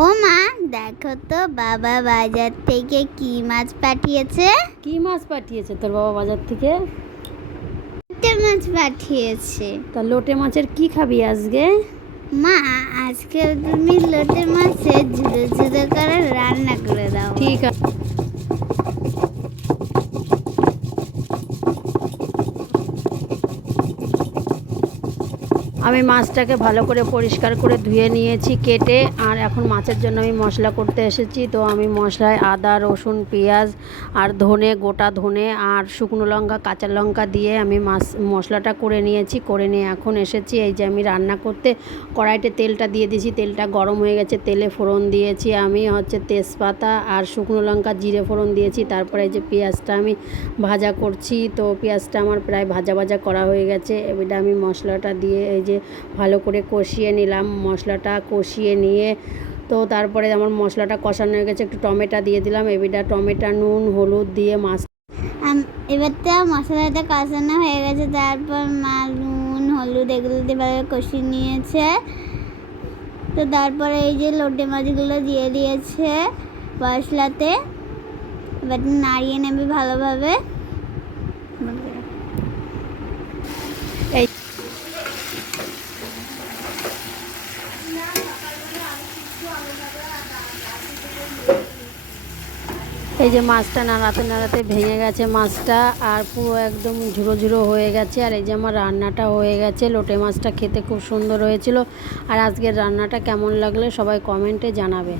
ও মা, দেখো তো বাবা বাজার থেকে কি মাছ পাঠিয়েছে। কি মাছ পাঠিয়েছে তোর বাবা বাজার থেকে? লোটে মাছ পাঠিয়েছে। তা লোটে মাছের কি খাবি আজকে? মা, আজকে তুমি লোটে মাছের ঝুড়ো ঝুড়ো করে রান্না করে দাও। ঠিক আছে। আমি মাছটাকে ভালো করে পরিষ্কার করে ধুয়ে নিয়েছি কেটে, আর এখন মাছের জন্য আমি মশলা করতে এসেছি। তো আমি মশলায় আদা, রসুন, পেঁয়াজ আর ধনে, গোটা ধনে আর শুকনো লঙ্কা, কাঁচা লঙ্কা দিয়ে আমি মশলাটা করে নিয়েছি। করে নিয়ে এখন এসেছি এই যে আমি রান্না করতে। কড়াইতে তেলটা দিয়ে দিয়েছি, তেলটা গরম হয়ে গেছে। তেলে ফোড়ন দিয়েছি আমি তেজপাতা আর শুকনো লঙ্কা, জিরে ফোড়ন দিয়েছি। তারপরে এই যে পেঁয়াজটা আমি ভাজা করছি। তো পেঁয়াজটা আমার প্রায় ভাজা ভাজা করা হয়ে গেছে। এবারে আমি মশলাটা দিয়ে এই যে ভালো করে কষিয়ে নিলাম। মশলাটা কষিয়ে নিয়ে তো তারপরে আমার মশলাটা কষানো হয়ে গেছে, একটু টমেটো দিয়ে দিলাম। এবারে টমেটো, নুন, হলুদ দিয়ে এবার তো মশলাটা কষানো হয়ে গেছে। তারপর মা নুন, হলুদ এগুলো দিয়ে ভালো কষিয়ে নিয়েছে। তো তারপরে এই যে লোটে মাছগুলো দিয়ে দিয়েছে মশলাতে। এবার নাড়িয়ে নেবে ভালোভাবে। এই এই যে মাছটা নাড়াতে নাড়াতে ভেঙে গেছে মাছটা, আর পুরো একদম ঝুড়ো ঝুড়ো হয়ে গেছে। আর এই যে আমার রান্নাটা হয়ে গেছে। লোটে মাছটা খেতে খুব সুন্দর হয়েছিল। আর আজকের রান্নাটা কেমন লাগলে সবাই কমেন্টে জানাবে।